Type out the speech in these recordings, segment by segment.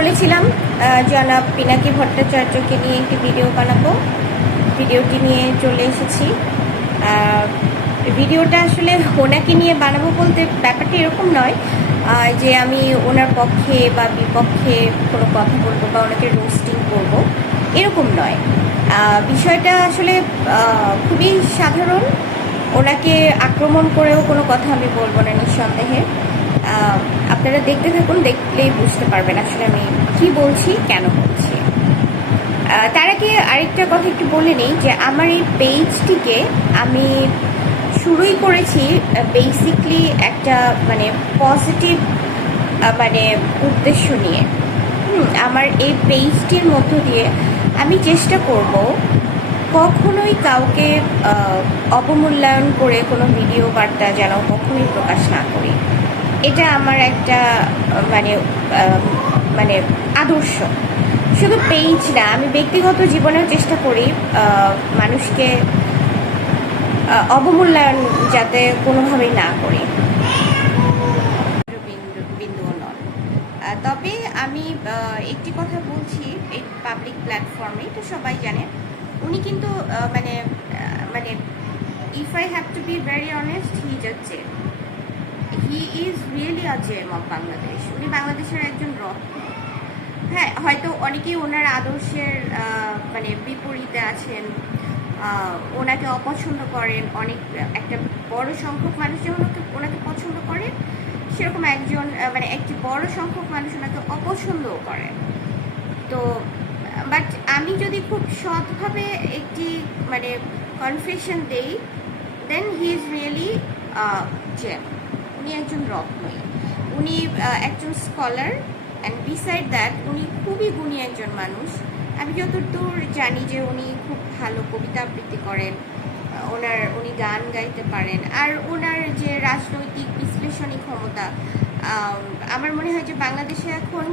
বলেছিলাম জনাব পিনাকি ভট্টাচার্যকে নিয়ে একটি ভিডিও বানাবো। ভিডিওটি নিয়ে চলে এসেছি। ভিডিওটা আসলে ওনাকে নিয়ে বানাবো বলতে ব্যাপারটা এরকম নয় যে আমি ওনার পক্ষে বা বিপক্ষে কোনো কথা বলবো বা ওনাকে রোস্টিং করব, এরকম নয়। বিষয়টা আসলে খুবই সাধারণ। ওনাকে আক্রমণ করেও কোনো কথা আমি বলবো না নিঃসন্দেহে। আপনারা দেখতে থাকুন, দেখলেই বুঝতে পারবেন আসলে আমি কি বলছি, কেন বলছি। তার আগে আরেকটা কথা একটু বলে নিই যে আমার এই পেজটিকে আমি শুরুই করেছি বেসিকলি একটা মানে পজিটিভ মানে উদ্দেশ্য নিয়ে। আমার এই পেজটির মধ্য দিয়ে আমি চেষ্টা করব কখনোই কাউকে অবমূল্যায়ন করে কোনো ভিডিও বার্তা যেন কখনোই প্রকাশ না করি। এটা আমার একটা মানে মানে আদর্শ। শুধু পেজ না, আমি ব্যক্তিগত জীবনেও চেষ্টা করি মানুষকে অবমূল্যায়ন যাতে কোনোভাবেই না করি, বিন্দুও নন। তবে আমি একটি কথা বলছি, এই পাবলিক প্ল্যাটফর্মে এটা সবাই জানে, উনি কিন্তু মানে মানে if I have to be very honest, he is really a gem of Bangladesh. উনি বাংলাদেশের একজন রত্ন। হ্যাঁ, হয়তো অনেকেই ওনার আদর্শের মানে বিপরীতে আছেন, ওনাকে অপছন্দ করেন। একটা বড় সংখ্যক মানুষ যেমন ওনাকে পছন্দ করে, সেরকম একটি বড় সংখ্যক মানুষ ওনাকে অপছন্দও করে। তো বাট আমি যদি খুব সৎভাবে একটি মানে কনফেশন দেই, দেন হি ইজ রিয়েলি জেম। উনি একজন রত্নই। উনি একজন স্কলার, অ্যান্ড বিসাইড দ্যাট উনি খুবই গুণী একজন মানুষ। আমি যতদূর জানি যে উনি খুব ভালো কবিতা আবৃত্তি করেন, উনি গান গাইতে পারেন, আর ওনার যে রাজনৈতিক বিশ্লেষণী ক্ষমতা, আমার মনে হয় যে বাংলাদেশে এখন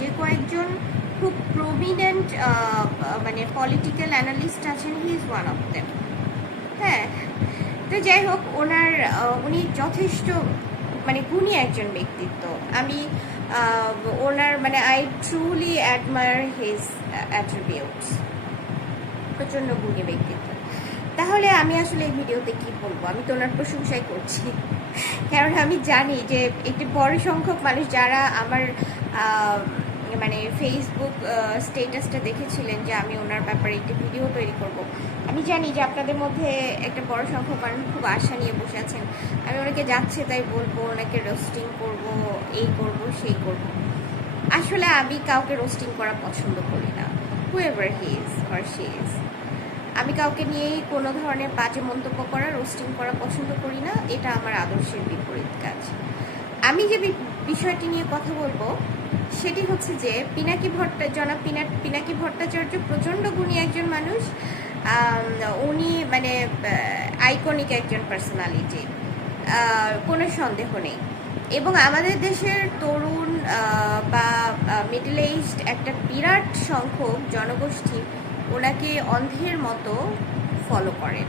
যে কয়েকজন খুব প্রমিনেন্ট মানে পলিটিক্যাল অ্যানালিস্ট আছেন, he is one of them. হ্যাঁ, তো যাই হোক, উনি যথেষ্ট মানে গুণী একজন ব্যক্তিত্ব। আমি ওনার I truly admire his attributes. প্রচণ্ড গুণী ব্যক্তিত্ব। তাহলে আমি আসলে এই ভিডিওতে কি বলবো? আমি তো ওনার প্রশংসাই করছি, কারণ আমি জানি যে একটি বড় সংখ্যক মানুষ যারা আমার মানে ফেসবুক স্টেটাসটা দেখেছিলেন যে আমি ওনার ব্যাপারে একটি ভিডিও তৈরি করব, আমি জানি যে আপনাদের মধ্যে একটা বড় সংখ্যক মানুষ খুব আশা নিয়ে বসে আছেন আমি ওনাকে যাচ্ছে তাই বলবো, ওনাকে রোস্টিং করব, এই করব, সেই করব। আসলে আমি কাউকে রোস্টিং করা পছন্দ করি না, whoever he is or she is. আমি কাউকে নিয়েই কোনো ধরনের বাজে মন্তব্য করা, রোস্টিং করা পছন্দ করি না। এটা আমার আদর্শের বিপরীত কাজ। আমি যে বিষয়টি নিয়ে কথা বলবো সেটি হচ্ছে যে জনাব পিনাকি ভট্টাচার্য প্রচণ্ড গুণী একজন মানুষ। উনি আইকনিক একজন পার্সোনালিটি, কোনো সন্দেহ নেই। এবং আমাদের দেশের তরুণ বা মিডল এজড একটা বিরাট সংখ্যক জনগোষ্ঠী ওনাকে অন্ধের মতো ফলো করেন।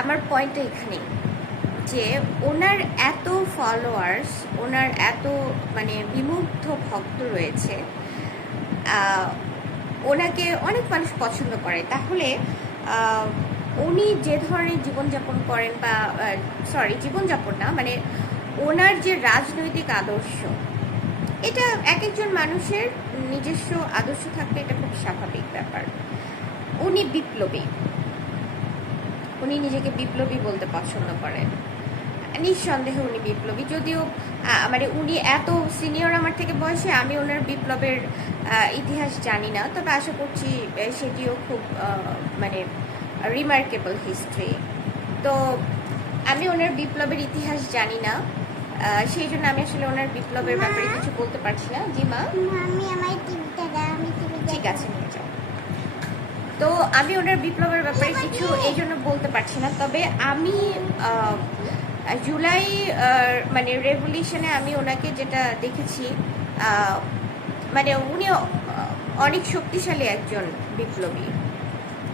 আমার পয়েন্টটা এখানেই যে ওনার এত ফলোয়ার্স, ওনার এত বিমুগ্ধ ভক্ত রয়েছে, ওনাকে অনেক মানুষ পছন্দ করে। তাহলে উনি যে ধরনের জীবনযাপন করেন বা জীবনযাপন না, ওনার যে রাজনৈতিক আদর্শ, এটা এক একজন মানুষের নিজস্ব আদর্শ থাকবে, এটা খুব স্বাভাবিক ব্যাপার। উনি বিপ্লবী, উনি নিজেকে বিপ্লবী বলতে পছন্দ করেন। নিঃসন্দেহে উনি বিপ্লবী, যদিও উনি এত সিনিয়র আমার থেকে বয়সে, আমি ওনার বিপ্লবের ইতিহাস জানি না, তবে আশা করছি সেটিও খুব রিমার্কেবল হিস্ট্রি। তো আমি ওনার বিপ্লবের ইতিহাস জানি না, সেই জন্য আমি আসলে ওনার বিপ্লবের ব্যাপারে কিছু বলতে পারছি না। জি মা, ঠিক আছে, নিয়ে যাও। তো আমি ওনার বিপ্লবের ব্যাপারে কিছু এই জন্য বলতে পারছি না। তবে আমি জুলাই রেভলিউশনে আমি ওনাকে যেটা দেখেছি, উনি অনেক শক্তিশালী একজন বিপ্লবী।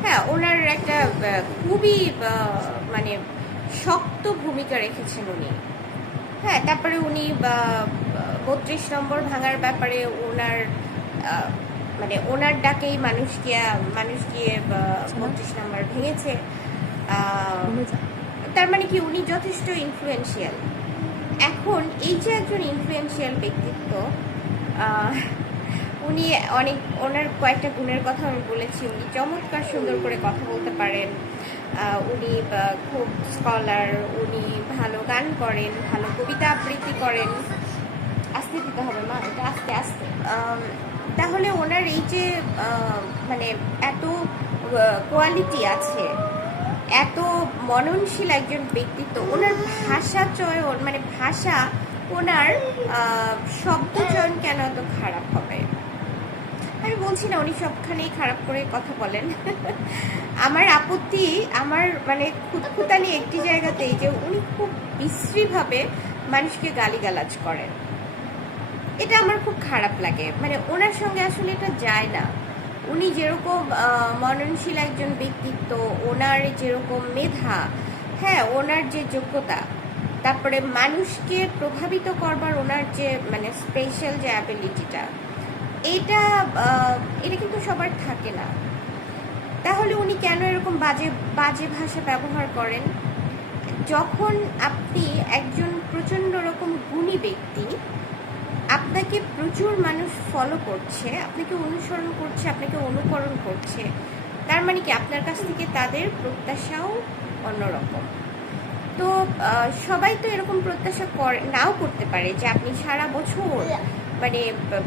হ্যাঁ, ওনার একটা খুবই শক্ত ভূমিকা রেখেছেন উনি। হ্যাঁ, তারপরে উনি 32 নম্বর ভাঙার ব্যাপারে ওনার মানে ওনার ডাকেই মানুষ গিয়ে 32 নম্বর ভেঙেছে। তার মানে কি উনি যথেষ্ট ইনফ্লুয়েন্সিয়াল। এখন এই যে একজন ইনফ্লুয়েন্সিয়াল ব্যক্তিত্ব, উনি ওনার কয়েকটা গুণের কথা আমি বলেছি। উনি চমৎকার সুন্দর করে কথা বলতে পারেন, উনি খুব স্কলার, উনি ভালো গান করেন, ভালো কবিতা আবৃত্তি করেন। আস্তে দিতে হবে মা, এটা আস্তে আস্তে। তাহলে ওনার এই যে মানে এত কোয়ালিটি আছে, এত মননশীল একজন ব্যক্তিত্ব, ওনার ভাষা চয়ন মানে ভাষা, ওনার শব্দ চয়ন কেন এত খারাপ হবে? আমি বলছি না উনি সবখানেই খারাপ করে কথা বলেন। আমার আপত্তি, আমার মানে খুঁতখুঁতানি একটি জায়গাতেই, যে উনি খুব বিশ্রীভাবে মানুষকে গালিগালাজ করেন। এটা আমার খুব খারাপ লাগে। মানে ওনার সঙ্গে আসলে এটা যায় না। উনি যেরকম মননশীল একজন ব্যক্তিত্ব, ওনার যেরকম মেধা, হ্যাঁ ওনার যে যোগ্যতা, তারপরে মানুষকে প্রভাবিত করবার ওনার যে মানে স্পেশাল যে অ্যাবিলিটিটা, এটা কিন্তু সবার থাকে না। তাহলে উনি কেন এরকম বাজে ভাষা ব্যবহার করেন? যখন আপনি একজন প্রচণ্ড রকম গুণী ব্যক্তি, আপনাকে প্রচুর মানুষ ফলো করছে, আপনাকে অনুসরণ করছে, আপনাকে অনুকরণ করছে, তার মানে কি আপনার কাছ থেকে তাদের প্রত্যাশাও অন্যরকম। তো সবাই তো এরকম প্রত্যাশা নাও করতে পারে যে আপনি সারা বছর মানে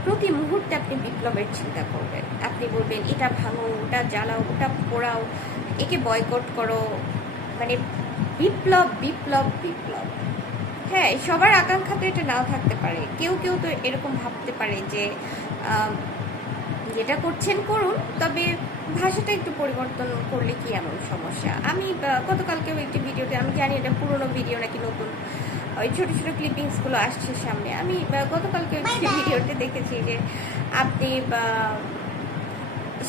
প্রতি মুহূর্তে আপনি বিপ্লবের চিন্তা করবেন। আপনি বলবেন এটা ভাঙো, ওটা জ্বালাও, ওটা পোড়াও, একে বয়কট করো, মানে বিপ্লব বিপ্লব বিপ্লব। হ্যাঁ, সবার আকাঙ্ক্ষা তো এটা নাও থাকতে পারে। কেউ তো এরকম ভাবতে পারে যে যেটা করছেন করুন, তবে ভাষাটা একটু পরিবর্তন করলে কি এমন সমস্যা? আমি গতকালকেও একটি ভিডিওতে, আমি জানি এটা পুরোনো ভিডিও নাকি নতুন, ওই ছোটো ছোটো ক্লিপিংসগুলো আসছে সামনে। আমি গতকালকে একটি ভিডিওতে দেখেছি যে আপনি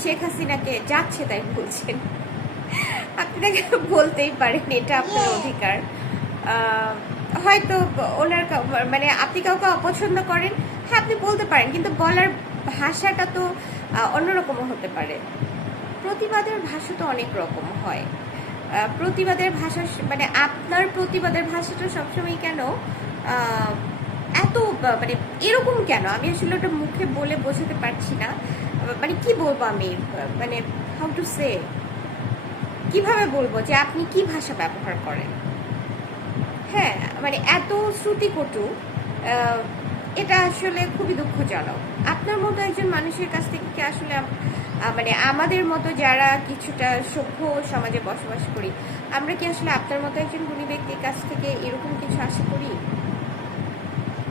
শেখ হাসিনাকে যাচ্ছে তাই বলছেন। আপনি তাকে বলতেই পারেন, এটা আপনার অধিকার। হয়তো ওনার মানে আপনি কাউকে অপছন্দ করেন, হ্যাঁ আপনি বলতে পারেন, কিন্তু বলার ভাষাটা তো অন্যরকমও হতে পারে। প্রতিবাদের ভাষা তো অনেক রকম হয়। প্রতিবাদের ভাষা মানে আপনার প্রতিবাদের ভাষাটা সবসময় কেন এত মানে এরকম কেন? আমি আসলে ওটা মুখে বলে বোঝাতে পারছি না। মানে কি বলবো আমি, মানে হাউ টু সে, কিভাবে বলবো যে আপনি কি ভাষা ব্যবহার করেন? হ্যাঁ, মানে এত শ্রুতিকটু, এটা আসলে খুবই দুঃখজনক। আপনার মতো একজন মানুষের কাছ থেকে কি আসলে মানে আমাদের মতো যারা কিছুটা সভ্য সমাজে বসবাস করি, আমরা কি আসলে আপনার মতো একজন গুণী ব্যক্তির কাছ থেকে এরকম কিছু আশা করি?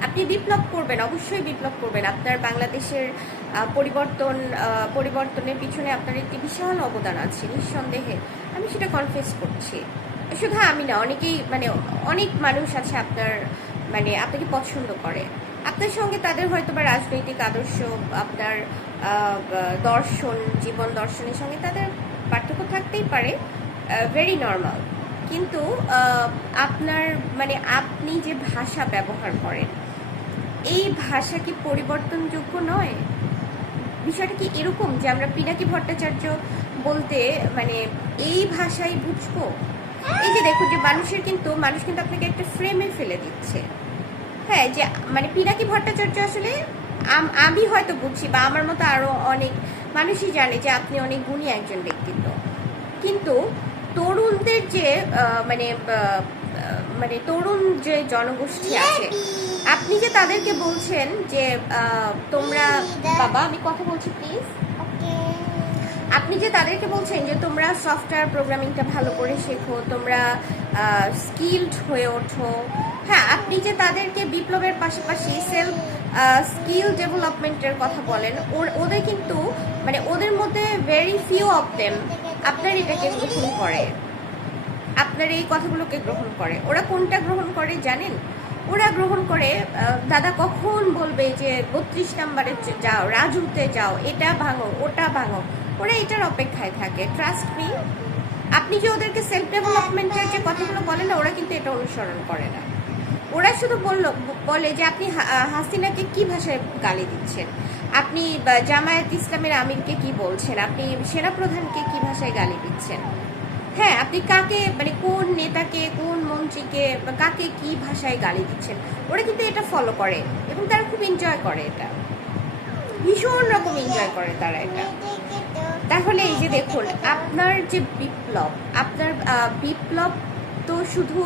আপনি বিপ্লব করবেন, অবশ্যই বিপ্লব করবেন। আপনার বাংলাদেশের পরিবর্তনের পিছনে আপনার একটি বিশাল অবদান আছে, নিঃসন্দেহে। আমি সেটা কনফেস করছি। শুধু আমি না, অনেকেই মানে অনেক মানুষ আছে আপনার মানে আপনাকে পছন্দ করে। আপনার সঙ্গে তাদের হয়তো বা রাজনৈতিক আদর্শ, আপনার দর্শন, জীবন দর্শনের সঙ্গে তাদের পার্থক্য থাকতেই পারে, ভেরি নর্মাল। কিন্তু আপনার মানে আপনি যে ভাষা ব্যবহার করেন, এই ভাষা কি পরিবর্তনযোগ্য নয়? বিষয়টা কি এরকম যে আমরা পিনাকি ভট্টাচার্য বলতে মানে এই ভাষাই বুঝবো? এই যে দেখো যে মানুষ কিন্তু আপনাকে একটা ফ্রেমে ফেলে দিচ্ছে। হ্যাঁ, যে মানে পিনাকি ভট্টাচার্য আসলে আমি হয়তো বুঝছি, বা আমার মতো আরো অনেক মানুষই জানে যে আপনি অনেক গুণী একজন ব্যক্তিত্ব, কিন্তু তরুণদের যে মানে মানে তরুণ যে জনগোষ্ঠী আছে, আপনি যে তাদেরকে বলছেন যে তোমরা, বাবা আমি কথা বলছি প্লিজ, আপনি যে তাদেরকে বলছেন যে তোমরা সফটওয়্যার প্রোগ্রামিংটা ভালো করে শেখো, তোমরা স্কিলড হয়ে ওঠো, হ্যাঁ আপনি যে তাদেরকে বিপ্লবের পাশাপাশি সেলফ স্কিল ডেভেলপমেন্টের কথা বলেন, ওদের কিন্তু মানে ওদের মধ্যে ভেরি ফিউ অফ দেম আপনার এটাকে গ্রহণ করে, আপনার এই কথাগুলোকে গ্রহণ করে। ওরা কোনটা গ্রহণ করে জানেন? ওরা গ্রহণ করে দাদা কখন বলবে যে 32 নাম্বারে যাও, রাজুতে যাও, এটা ভাঙো, ওটা ভাঙো, ওরা এটার অপেক্ষায় থাকে। ট্রাস্ট মি, আপনি যে ওদেরকে সেলফ ডেভেলপমেন্টের যে কথাগুলো বলেন না, ওরা কিন্তু এটা অনুসরণ করে না। ওরা শুধু বলে যে আপনি হাসিনাকে কি ভাষায় গালি দিচ্ছেন, আপনি জামায়াত ইসলামের আমিরকে কি বলছেন, আপনি সেনাপ্রধানকে কি ভাষায় গালি দিচ্ছেন, হ্যাঁ আপনি কাকে মানে কোন নেতাকে কোন মন্ত্রীকে বা কাকে কি ভাষায় গালি দিচ্ছেন। ওরা কিন্তু এটা ফলো করে এবং তারা খুব এনজয় করে, এটা ভীষণ রকম এনজয় করে তারা এটা। তাহলে এই যে দেখুন আপনার যে বিপ্লব, আপনার বিপ্লব তো শুধু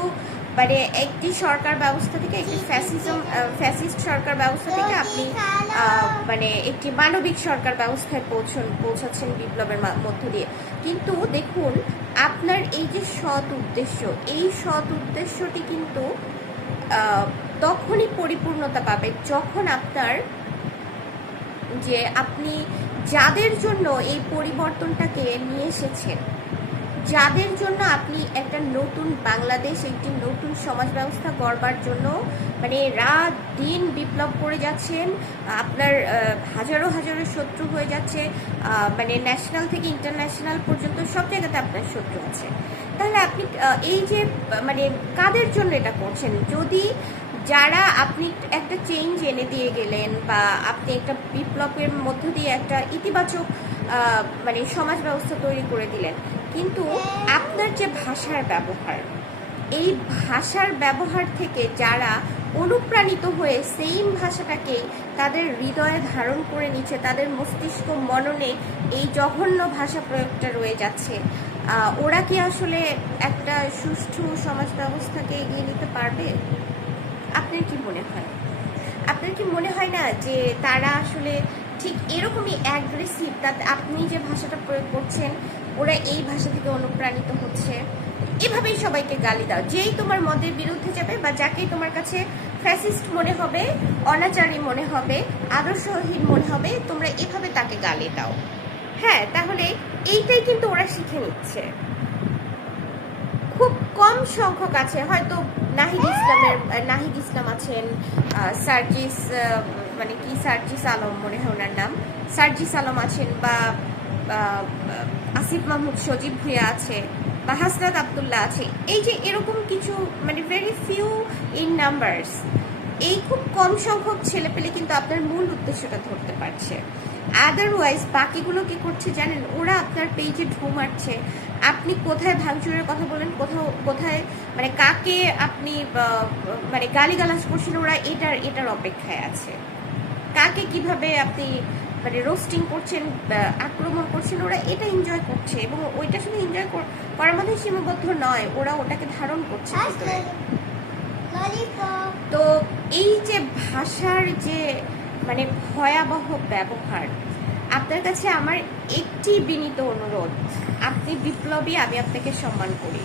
মানে একটি সরকার ব্যবস্থা থেকে, একটি ফ্যাসিস্ট সরকার ব্যবস্থা থেকে আপনি মানে একটি মানবিক সরকার ব্যবস্থায় পৌঁছাচ্ছেন বিপ্লবের মধ্য দিয়ে। কিন্তু দেখুন আপনার এই যে সৎ উদ্দেশ্য, এই সৎ উদ্দেশ্যটি কিন্তু তখনই পরিপূর্ণতা পাবে যখন আপনার যে আপনি যাদের জন্য এই পরিবর্তনটাকে নিয়ে এসেছেন, যাদের জন্য আপনি একটা নতুন বাংলাদেশ, একটি নতুন সমাজ ব্যবস্থা গড়বার জন্য মানে রাত দিন বিপ্লব করে যাচ্ছেন, আপনার হাজারো হাজারো শত্রু হয়ে যাচ্ছে, মানে ন্যাশনাল থেকে ইন্টারন্যাশনাল পর্যন্ত সব জায়গাতে আপনার শত্রু আছে। তাহলে আপনি এই যে মানে কাদের জন্য এটা করছেন? যদি যারা আপনি একটা চেঞ্জ এনে দিয়ে গেলেন বা আপনি একটা বিপ্লবের মধ্য দিয়ে একটা ইতিবাচক মানে সমাজ ব্যবস্থা তৈরি করে দিলেন, কিন্তু আপনার যে ভাষার ব্যবহার, এই ভাষার ব্যবহার থেকে যারা অনুপ্রাণিত হয়ে সেইম ভাষাটাকেই তাদের হৃদয়ে ধারণ করে নিচ্ছে, তাদের মস্তিষ্ক মননে এই জঘন্য ভাষা প্রয়োগটা রয়ে যাচ্ছে, ওরা কি আসলে একটা সুষ্ঠু সমাজ ব্যবস্থাকে এগিয়ে নিতে পারবে? আপনার কি মনে হয়? আপনার কি মনে হয় না যে তারা আসলে ঠিক এরকমই অ্যাগ্রেসিভ, তাতে আপনি যে ভাষাটা প্রয়োগ করছেন ওরা এই ভাষা থেকে অনুপ্রাণিত হচ্ছে? এভাবেই সবাইকে গালি দাও, যেই তোমার মতের বিরুদ্ধে যাবে বা যাকেই তোমার কাছে ফ্যাসিস্ট মনে হবে, অনাচারী মনে হবে, আদর্শহীন মনে হবে, তোমরা এভাবে তাকে গালি দাও। হ্যাঁ, তাহলে এইটাই কিন্তু ওরা শিখে নিচ্ছে। খুব কম সংখ্যক আছে হয়তো, নাহিদ ইসলাম আছেন, সার্জিস মানে কি সার্জিস আলম মনে হয় ওনার নাম, সার্জিস আলম আছেন, বা আসিফ মাহমুদ সজীব ভুঁইয়া আছে, বা হাসনাত আবদুল্লাহ আছে। এই যে এরকম কিছু মানে ভেরি ফিউ ইন নাম্বারস, এই খুব কম সংখ্যক ছেলেপেলে কিন্তু আপনার মূল উদ্দেশ্যটা ধরতে পারছে। আদারওয়াইজ বাকিগুলো কি করছে জানেন? ওরা আপনার পেজে ঢু মারছে, আপনি কোথায় ভাঙচুরের কথা বলেন, কোথায় মানে কাকে আপনি মানে গালিগালাজ করছেন, ওরা এটার অপেক্ষায় আছে। কাকে কিভাবে আপনি মানে রোস্টিং করছেন, আক্রমণ করছেন, ওরা এটা এনজয় করছে এবং ওইটা শুধু এনজয় করার মধ্যে সীমাবদ্ধ নয়, ওরা ওটাকে ধারণ করছে ভিতরে। তো এই যে ভাষার যে মানে ভয়াবহ ব্যবহার, আপনার কাছে আমার একটি বিনীত অনুরোধ, আপনি বিপ্লবী, আমি আপনাকে সম্মান করি,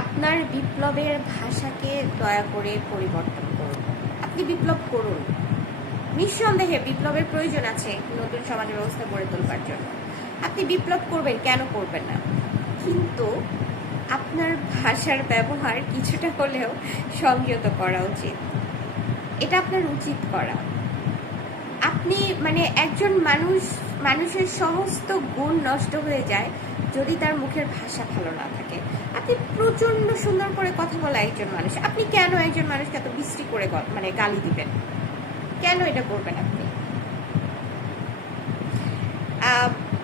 আপনার বিপ্লবের ভাষাকে দয়া করে পরিবর্তন করুন। আপনি বিপ্লব করুন, নিঃসন্দেহে বিপ্লবের প্রয়োজন আছে নতুন সমাজ ব্যবস্থা গড়ে তোলবার জন্য। আপনি বিপ্লব করবেন, কেন করবেন না, কিন্তু আপনার ভাষার ব্যবহার কিছুটা হলেও সংযত করা উচিত। এটা আপনার উচিত করা। আপনি মানে একজন মানুষের সমস্ত গুণ নষ্ট হয়ে যায় যদি তার মুখের ভাষা ভালো না থাকে। আপনি প্রচন্ড সুন্দর করে কথা বলা একজন মানুষ, আপনি কেন একজন মানুষকে এত বিশ্রী করে মানে গালি দিবেন? কেন এটা করবেন আপনি?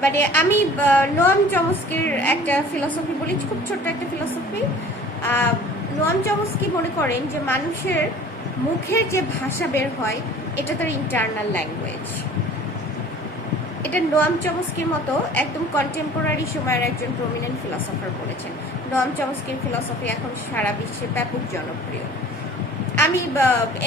মানে আমি নোয়াম চমস্কির একটা ফিলসফি বলি, খুব ছোট্ট একটা ফিলসফি। নোয়াম চমস্কি মনে করেন যে মানুষের মুখের যে ভাষা বের হয় এটা তার ইন্টারনাল ল্যাঙ্গুয়েজ। এটা নোয়াম চমস্কির মতো একদম কন্টেম্পোরারি সময়ের একজন প্রমিনেন্ট ফিলসফার বলেছেন। নোয়াম চমস্কির ফিলসফি এখন সারা বিশ্বে ব্যাপক জনপ্রিয়। আমি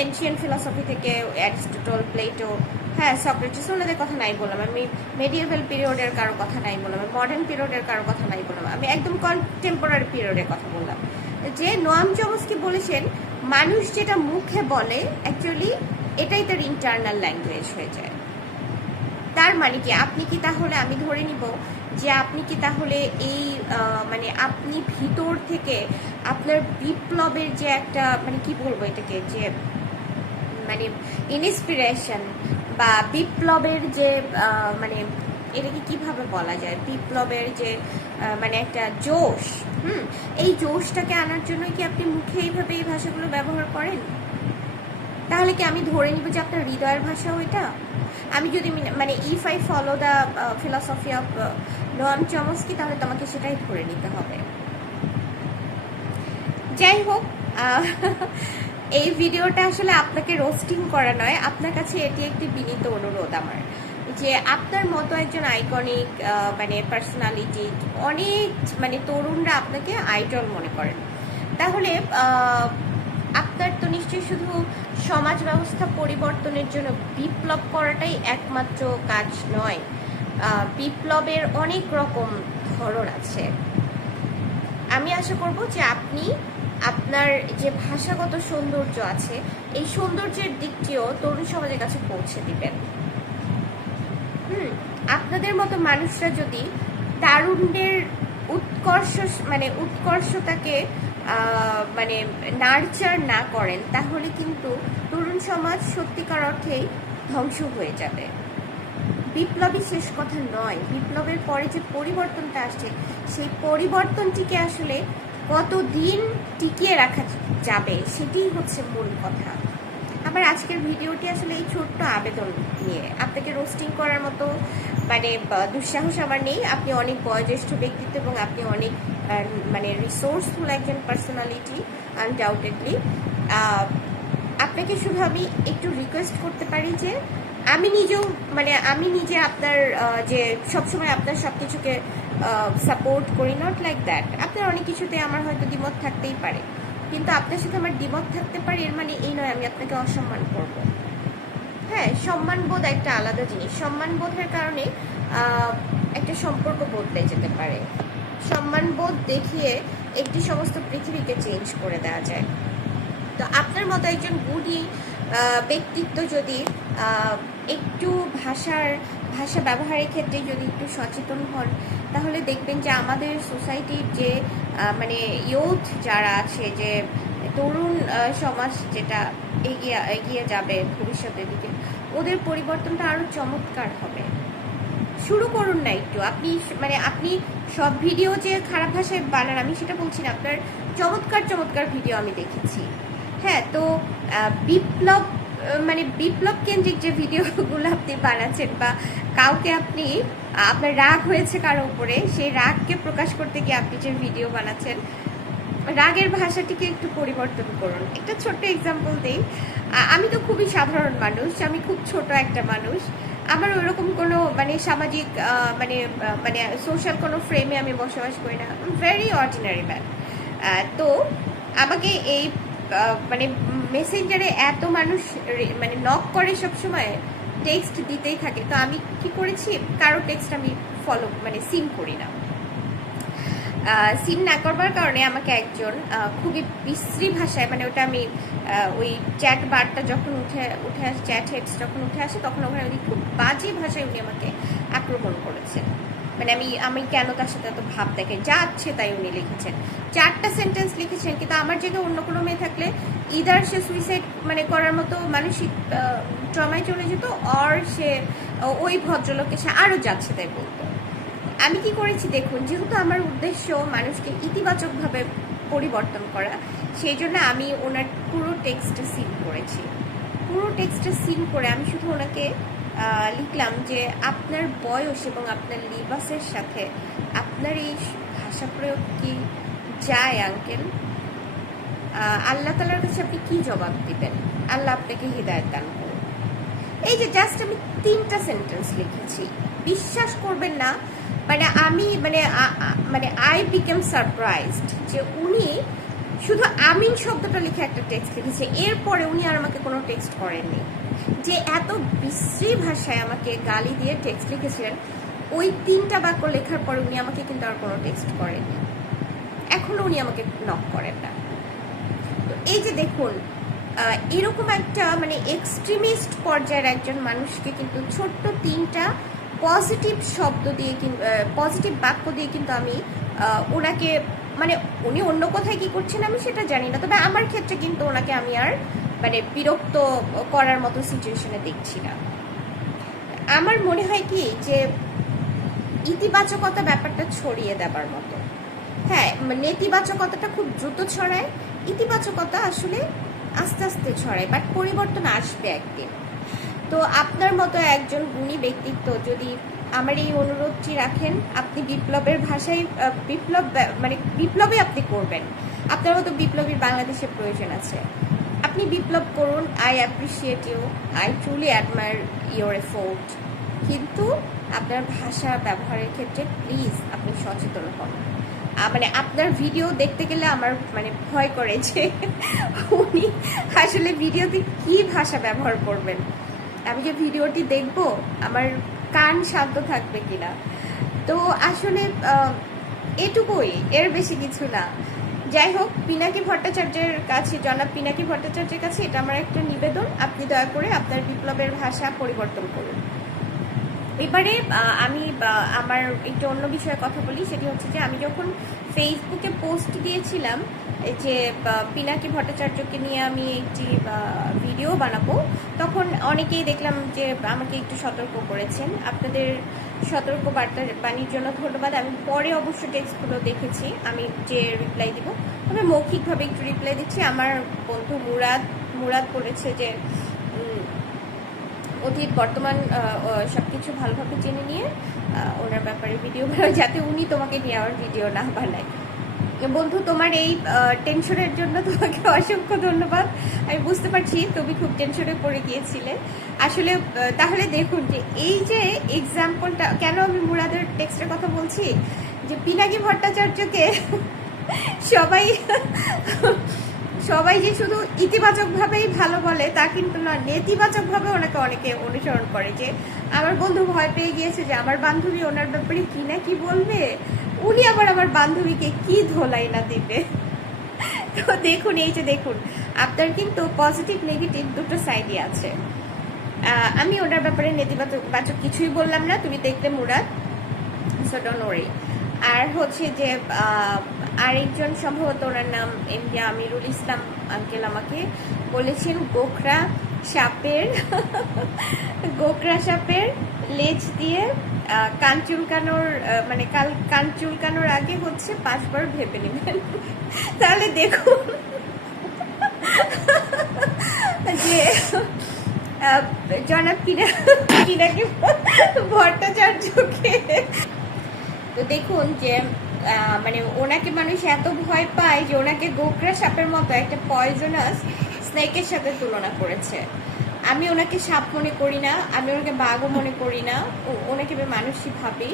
এনশিয়েন্ট ফিলসফি থেকে অ্যারিস্টটল, প্লেটো, হ্যাঁ সক্রেটিস, ওনাদের কথা নাই বললাম, আমি মেডিয়েভাল পিরিয়ডের কারো কথা নাই বললাম, মডার্ন পিরিয়ডের কারো কথা নাই বললাম, আমি একদম কন্টেম্পোরারি পিরিয়ডের কথা বললাম। যে নোয়াম চমস্কি বলেছেন মানুষ যেটা মুখে বলে অ্যাকচুয়ালি এটাই তার ইন্টারনাল ল্যাঙ্গুয়েজ হয়ে যায়। তার মানে কি আপনি কি তাহলে, আমি ধরে নিব যে আপনি কি তাহলে এই মানে আপনি ভিতর থেকে আপনার বিপ্লবের যে একটা মানে কি বলবো এটাকে, যে মানে ইন্সপিরেশন বা বিপ্লবের যে মানে এটাকে কিভাবে বলা যায়, বিপ্লবের যে মানে একটা জোশ, এই জোশটাকে আনার জন্য কি আপনি মুখে এইভাবে এই ভাষাগুলো ব্যবহার করেন? তাহলে কি আমি ধরে নিব যে আপনার হৃদয়ের ভাষা ওইটা? আমি যদি মানে if I follow the philosophy of Noam Chomsky, তাহলে তোমাকে সেটাই ধরে নিতে হবে। যাই হোক, এই ভিডিওটা আসলে আপনাকে রোস্টিং করা নয়, আপনার কাছে এটি একটি বিনীত অনুরোধ আমার, যে আপনার মতো একজন আইকনিক মানে পার্সোনালিটি, অনেক মানে তরুণরা আপনাকে আইডল মনে করেন, তাহলে আপনার তো নিশ্চয়ই শুধু সমাজ ব্যবস্থা পরিবর্তনের জন্য বিপ্লব করাটাই একমাত্র কাজ নয়। বিপ্লবের অনেক রকম ধরন আছে। আমি আশা করব যে আপনি আপনার যে ভাষাগত সৌন্দর্য আছে, এই সৌন্দর্যের দিকটিও তরুণ সমাজের কাছে পৌঁছে দিবেন। আপনাদের মতো মানুষরা যদি তারুণ্যের উৎকর্ষতাকে মানে নার্চার না করেন, তাহলে কিন্তু তরুণ সমাজ সত্যিকার অর্থেই ধ্বংস হয়ে যাবে। বিপ্লবই শেষ কথা নয়, বিপ্লবের পরে যে পরিবর্তনটা আসছে, সেই পরিবর্তনটিকে আসলে কতদিন টিকিয়ে রাখা যাবে সেটিই হচ্ছে মূল কথা। আমার আজকের ভিডিওটি আসলে এই ছোট্ট আবেদন নিয়ে, আপনাকে রোস্টিং করার মতো মানে দুঃসাহস আমার নেই। আপনি অনেক বয়োজ্যেষ্ঠ ব্যক্তিত্ব এবং আপনি অনেক মানে রিসোর্সফুল একজন পার্সোনালিটি আনডাউটেডলি। আপনাকে শুধু আমি একটু রিকোয়েস্ট করতে পারি যে আমি নিজে আপনার যে সবসময় আপনার সব কিছুকে সাপোর্ট করি, নট লাইক দ্যাট। আপনার অনেক কিছুতে আমার হয়তো দ্বিমত থাকতেই পারে, কিন্তু আপনার সাথে আমার দ্বিমত থাকতে পারে এর মানে এই নয় আমি আপনাকে অসম্মান করব। হ্যাঁ, সম্মানবোধ একটা আলাদা জিনিস। সম্মানবোধের কারণে একটা সম্পর্ক বদলে যেতে পারে। সম্মানবোধ দেখিয়ে একটি সমস্ত পৃথিবীকে চেঞ্জ করে দেওয়া যায়। তো আপনার মতো একজন গুণী ব্যক্তিত্ব যদি একটু ভাষা ব্যবহারের ক্ষেত্রে যদি একটু সচেতন হন, তাহলে দেখবেন যে আমাদের সোসাইটির যে মানে ইয়ুথ যারা আছে, যে তরুণ সমাজ যেটা এগিয়ে যাবে ভবিষ্যতের দিকে, ওদের পরিবর্তনটা আরো চমৎকার হবে। শুরু করুন না একটু। আপনি সব ভিডিও যে খারাপ ভাষায় বানান আমি সেটা বলছি না, আপনার চমৎকার ভিডিও আমি দেখেছি। হ্যাঁ, তো বিপ্লব কেন্দ্রিক যে ভিডিওগুলো আপনি বানাচ্ছেন, বা কাউকে আপনার রাগ হয়েছে কারো উপরে, সেই রাগকে প্রকাশ করতে গিয়ে আপনি যে ভিডিও বানাচ্ছেন, রাগের ভাষাটিকে একটু পরিবর্তন করুন। একটা ছোট্ট এক্সাম্পল দিই। আমি তো খুবই সাধারণ মানুষ, আমি খুব ছোট একটা মানুষ, আমার ওইরকম কোনো মানে সামাজিক মানে সোশ্যাল কোনো ফ্রেমে আমি বসবাস করি না, ভেরি অর্ডিনারি ম্যান। তো আমাকে এই মানে মেসেঞ্জারে এত মানুষ মানে নক করে সবসময়, টেক্সট দিতেই থাকে। তো আমি কি করেছি, কারো টেক্সট আমি সিন করি না। সিন না করবার কারণে আমাকে একজন খুবই বিশ্রী ভাষায়, মানে ওটা আমি ওই চ্যাট বারটা যখন উঠে আসে, চ্যাট হেডস যখন উঠে আসে, তখন ওখানে উনি খুব বাজে ভাষায় উনি আমাকে আক্রমণ করেছেন। মানে আমি কেন তার সাথে এত ভাব দেখে যাচ্ছে তাই উনি লিখেছেন, 4টা সেন্টেন্স লিখেছেন। কিন্তু আমার জায়গায় অন্য কোনো মেয়ে থাকলে ইদার সে সুইসাইড করার মতো মানসিক ট্রমায় চলে যেত, অর সে ওই ভদ্রলোকে সে আরো যাচ্ছে তাই বলতো। আমি কি করেছি দেখুন, যেহেতু আমার উদ্দেশ্য মানুষকে ইতিবাচকভাবে পরিবর্তন করা, সেই জন্য আমি ওনার পুরো টেক্সটে সিন করেছি। পুরো টেক্সটে সিন করে আমি শুধু ওনাকে লিখলাম যে আপনার বয়স এবং আপনার লিবাসের সাথে আপনার এই ভাষা প্রয়োগ কি যায় আঙ্কেল? আল্লাহ তাআলার কাছে আপনি কি জবাব দিবেন? আল্লাহ আপনাকে হিদায়াত দান করুন। এই যে জাস্ট আমি 3টা সেন্টেন্স লিখেছি, বিশ্বাস করবেন না, আই বিকেম সারপ্রাইজড যে উনি শুধু আমিন শব্দটা লিখে একটা টেক্সট লিখেছে, এরপরে উনি আর আমাকে কোনো টেক্সট করেননি। যে এত বিশ্রী ভাষায় আমাকে গালি দিয়ে টেক্সট লিখেছিলেন, ওই 3টা বাক্য লেখার পরে উনি আমাকে কিন্তু আর কোনো টেক্সট করেননি, এখনো উনি আমাকে নক করেন না। তো এই যে দেখুন, এরকম একটা এক্সট্রিমিস্ট পর্যায়ের একজন মানুষকে কিন্তু ছোট্ট 3টা পজিটিভ শব্দ দিয়ে, পজিটিভ বাক্য দিয়ে কিন্তু আমি ওনাকে, উনি অন্য কোথায় কি করছেন আমি সেটা জানি না, তবে আমার ক্ষেত্রে কিন্তু ওনাকে আমি আর বিরক্ত করার মতো সিচুয়েশনে দেখছি না। আমার মনে হয় কি যে ইতিবাচকতা ব্যাপারটা ছড়িয়ে দেবার মতো। হ্যাঁ, নেতিবাচকতাটা খুব দ্রুত ছড়ায়, ইতিবাচকতা আসলে আস্তে আস্তে ছড়ায়, বাট পরিবর্তন আসবে একদিন। তো আপনার মতো একজন গুণী ব্যক্তিত্ব যদি আমার এই অনুরোধটি রাখেন, আপনি বিপ্লবের ভাষায় বিপ্লবে আপনি করবেন। আপনার মতো বিপ্লবীর বাংলাদেশের প্রয়োজন আছে। আপনি বিপ্লব করুন, I appreciate you, I truly admire your effort, কিন্তু আপনার ভাষা ব্যবহারের ক্ষেত্রে প্লিজ আপনি সচেতন হন। আপনার ভিডিও দেখতে গেলে আমার ভয় করে যে উনি আসলে ভিডিওতে কি ভাষা ব্যবহার করবেন। আমি যে ভিডিওটি দেখব আমার কান শান্ত থাকবে কিনা। তো আসলে এটুকুই, এর বেশি কিছু না। যাই হোক, পিনাকি ভট্টাচার্যের কাছে, জনাব পিনাকি ভট্টাচার্যের কাছে এটা আমার একটা নিবেদন, আপনি দয়া করে আপনার বিপ্লবের ভাষা পরিবর্তন করুন। এবারে আমি আমার একটু অন্য বিষয়ে কথা বলি। সেটি হচ্ছে যে আমি যখন ফেসবুকে পোস্ট দিয়েছিলাম যে পিনাকি ভট্টাচার্যকে নিয়ে আমি একটি ভিডিও বানাবো, তখন অনেকেই দেখলাম যে আমাকে একটু সতর্ক করেছেন। আপনাদের সতর্ক বাণীর জন্য ধন্যবাদ। আমি পরে অবশ্য টেক্সটগুলো দেখেছি, আমি যে রিপ্লাই দিব তবে মৌখিকভাবে একটু রিপ্লাই দিচ্ছি। আমার বন্ধু মুরাদ বলেছে যে অতীত বর্তমান সবকিছু ভালোভাবে জেনে নিয়ে ওনার ব্যাপারে ভিডিও বানাও, যাতে উনি তোমাকে নিয়ে আবার ভিডিও না বানায়। বন্ধু, তোমার এই টেনশনের জন্য তোমাকে অসংখ্য ধন্যবাদ। আমি বুঝতে পারছি তুমি খুব টেনশনে পড়ে গিয়েছিলে আসলে। তাহলে দেখুন যে এই যে এক্সাম্পলটা, কেন আমি মুরাদের টেক্সটের কথা বলছি, যে পিনাকি ভট্টাচার্যকে সবাই যে শুধু ইতিবাচকভাবেই ভালো বলে তা কিন্তু না, নেতিবাচকভাবে ওনাকে অনেকে অনুসরণ করে। যে আমার বন্ধু ভয় পেয়ে গিয়েছে যে আমার বান্ধবী ওনার ব্যাপারে কি না কি বলবে, উনি আবার আমার বান্ধবীকে কি ধোলাই না দিবে। তো দেখুন, এই যে দেখুন, আপনার কিন্তু পজিটিভ নেগেটিভ দুটো সাইডই আছে। আমি ওনার ব্যাপারে নেতিবাচক কিছুই বললাম না, তুমি দেখলে মুরাদ, সো ডোন্ট ওয়ারি। আর হচ্ছে যে আরেকজন, সম্ভবত ওনার নাম এমডি আমিরুল ইসলাম আঙ্কেল, আমাকে বলেছেন গোখরা সাপের লেজ দিয়ে কান চুলকানোর আগে হচ্ছে 5 বার ভেবে নেবেন। তাহলে দেখুন যে জনাব পিনাকি ভট্টাচার্যকে, তো দেখুন যে ওনাকে মানুষ এত ভয় পায় যে ওনাকে গোখরা সাপের মতো একটা পয়জনাস স্নেকের সাথে তুলনা করেছে। আমি ওনাকে সাপ মনে করি না, আমি ওনাকে বাঘও মনে করি না, ওনাকে আমি মানুষই ভাবি।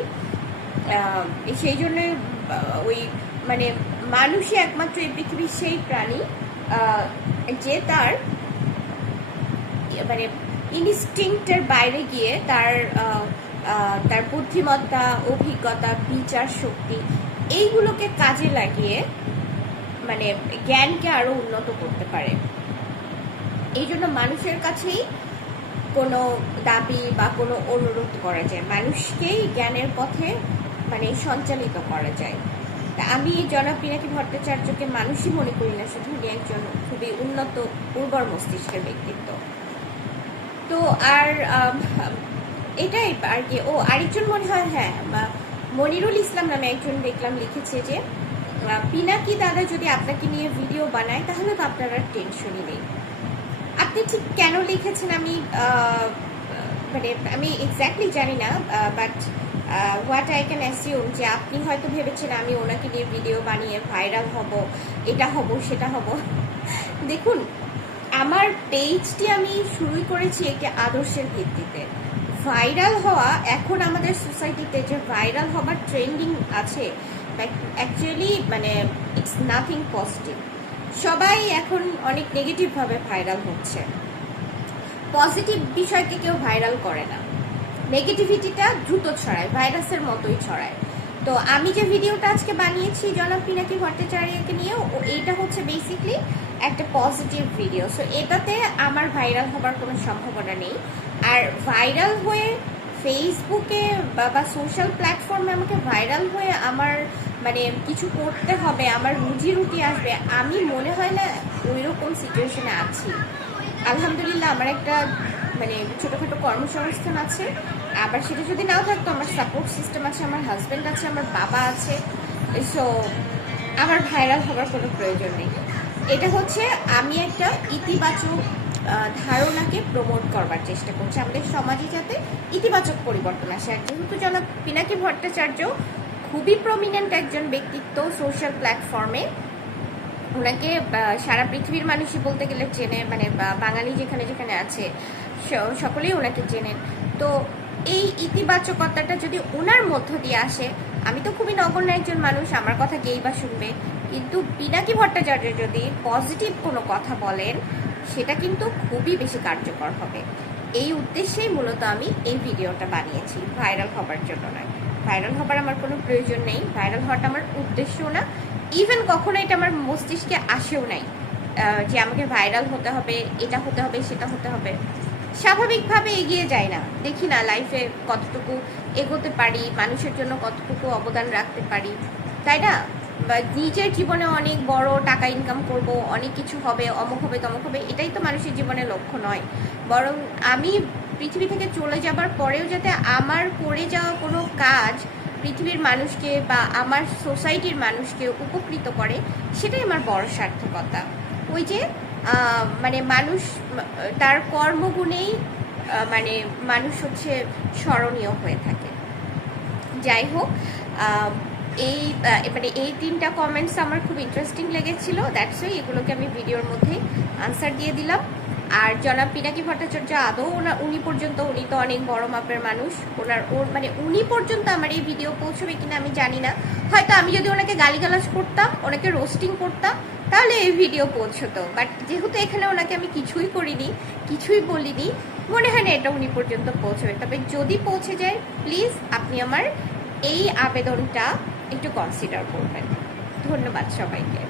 সেই জন্য ওই মানুষই একমাত্র এই পৃথিবীর সেই প্রাণী যে তার ইনস্টিংক্টের বাইরে গিয়ে তার বুদ্ধিমত্তা, অভিজ্ঞতা, বিচার শক্তি এইগুলোকে কাজে লাগিয়ে জ্ঞানকে আরো উন্নত করতে পারে। এই জন্য মানুষের কাছেই কোনো দাবি বা কোনো অনুরোধ করা যায়, মানুষকেই জ্ঞানের পথে সঞ্চালিত করা যায়। আমি জনাব পিনাকি ভট্টাচার্যকে মানুষই মনে করি না, শুধু উনি একজন খুবই উন্নত উর্বর মস্তিষ্কের ব্যক্তিত্ব। তো আর এটাই আর কি। আরেকজন মনে হয়, হ্যাঁ, মনিরুল ইসলাম নামে একজন দেখলাম লিখেছে যে পিনাকি দাদা যদি আপনাকে নিয়ে ভিডিও বানায় তাহলে তো আপনার আর টেনশনই নেই। আপনি ঠিক কেন লিখেছেন আমি এক্স্যাক্টলি জানি না, but what I can assume যে আপনি হয়তো ভেবেছেন আমি ওনাকে নিয়ে ভিডিও বানিয়ে ভাইরাল হব, এটা হব সেটা হব। দেখুন, আমার পেজটি আমি শুরুই করেছি একটি আদর্শের ভিত্তিতে। ভাইরাল হওয়া, এখন আমাদের সোসাইটিতে যে ভাইরাল হবার ট্রেন্ডিং আছে, অ্যাকচুয়ালি ইটস নাথিং পজিটিভ। সবাই এখন অনেক নেগেটিভভাবে ভাইরাল হচ্ছে, পজিটিভ বিষয়কে কেউ ভাইরাল করে না, নেগেটিভিটিটা দ্রুত ছড়ায়, ভাইরাসের মতোই ছড়ায়। তো আমি যে ভিডিওটা আজকে বানিয়েছি জনাব পিনাকি ভট্টাচার্যকে নিয়ে, এইটা হচ্ছে বেসিকলি একটা পজিটিভ ভিডিও। সো এটাতে আমার ভাইরাল হবার কোনো সম্ভাবনা নেই। আর ভাইরাল হয়ে ফেসবুকে বা সোশ্যাল প্ল্যাটফর্মে আমাকে ভাইরাল হয়ে আমার কিছু করতে হবে, আমার রুজি রুটি আসবে, আমি মনে হয় না ওই রকম সিচুয়েশনে আছি। আলহামদুলিল্লাহ আমার একটা ছোটোখাটো কর্মসংস্থান আছে, আবার সেটা যদি নাও থাকতো, আমার সাপোর্ট সিস্টেম আছে, আমার হাজব্যান্ড আছে, আমার বাবা আছে। সো আমার ভাইরাল হবার কোনো প্রয়োজন নেই। এটা হচ্ছে আমি একটা ইতিবাচক ধারণাকে প্রমোট করবার চেষ্টা করছি, আমাদের সমাজে যাতে ইতিবাচক পরিবর্তন আসে। আর যেহেতু জনাব পিনাকি ভট্টাচার্য খুবই প্রমিনেন্ট একজন ব্যক্তিত্ব সোশ্যাল প্ল্যাটফর্মে, ওনাকে সারা পৃথিবীর মানুষই বলতে গেলে চেনে, মানে বাঙালি যেখানে যেখানে আছে সকলেই ওনাকে চেনেন। তো এই ইতিবাচকতাটা যদি ওনার মধ্য দিয়ে আসে, আমি তো খুবই নগণ্য একজন মানুষ, আমার কথা কেই বা শুনবে, কিন্তু পিনাকি ভট্টাচার্য যদি পজিটিভ কোনো কথা বলেন সেটা কিন্তু খুবই বেশি কার্যকর হবে। এই উদ্দেশ্যেই মূলত আমি এই ভিডিওটা বানিয়েছি, ভাইরাল হবার জন্য নয়। ভাইরাল হবার আমার কোনো প্রয়োজন নেই, ভাইরাল হওয়াটা আমার উদ্দেশ্যও না, ইভেন কখনো এটা আমার মস্তিষ্কে আসেও নাই যে আমাকে ভাইরাল হতে হবে, এটা হতে হবে, সেটা হতে হবে। স্বাভাবিকভাবে এগিয়ে যায় না, দেখি না লাইফে কতটুকু এগোতে পারি, মানুষের জন্য কতটুকু অবদান রাখতে পারি, তাই না? বা নিজের জীবনে অনেক বড় টাকা ইনকাম করব, অনেক কিছু হবে, অমুক হবে, তমুক হবে, এটাই তো মানুষের জীবনের লক্ষ্য নয়। বরং আমি পৃথিবী থেকে চলে যাবার পরেও যাতে আমার করে যাওয়া কোনো কাজ পৃথিবীর মানুষকে বা আমার সোসাইটির মানুষকে উপকৃত করে, সেটাই আমার বড় সার্থকতা। ওই যে মানে মানুষ তার কর্মগুণেই মানে মানুষ হচ্ছে স্মরণীয় হয়ে থাকে। যাই হোক, এই মানে এই 3টা কমেন্টস আমার খুব ইন্টারেস্টিং লেগেছিল, দ্যাটস ওয়াই এগুলোকে আমি ভিডিওর মধ্যে আনসার দিয়ে দিলাম। আর জনাব পিনাকি ভট্টাচার্য আদৌ উনি তো অনেক বড় মাপের মানুষ, মানে উনি পর্যন্ত আমার এই ভিডিও পৌঁছবে কিনা আমি জানি না। হয়তো আমি যদি ওনাকে গালিগালাজ করতাম, ওনাকে রোস্টিং করতাম, তাহলে এই ভিডিও পৌঁছতো। বাট যেহেতু এখানে ওনাকে আমি কিছুই করিনি, কিছুই বলিনি, মনে হয় না এটা উনি পর্যন্ত পৌঁছবে। তবে যদি পৌঁছে যায়, প্লিজ আপনি আমার এই আবেদনটা একটু কনসিডার করবেন। ধন্যবাদ সবাইকে।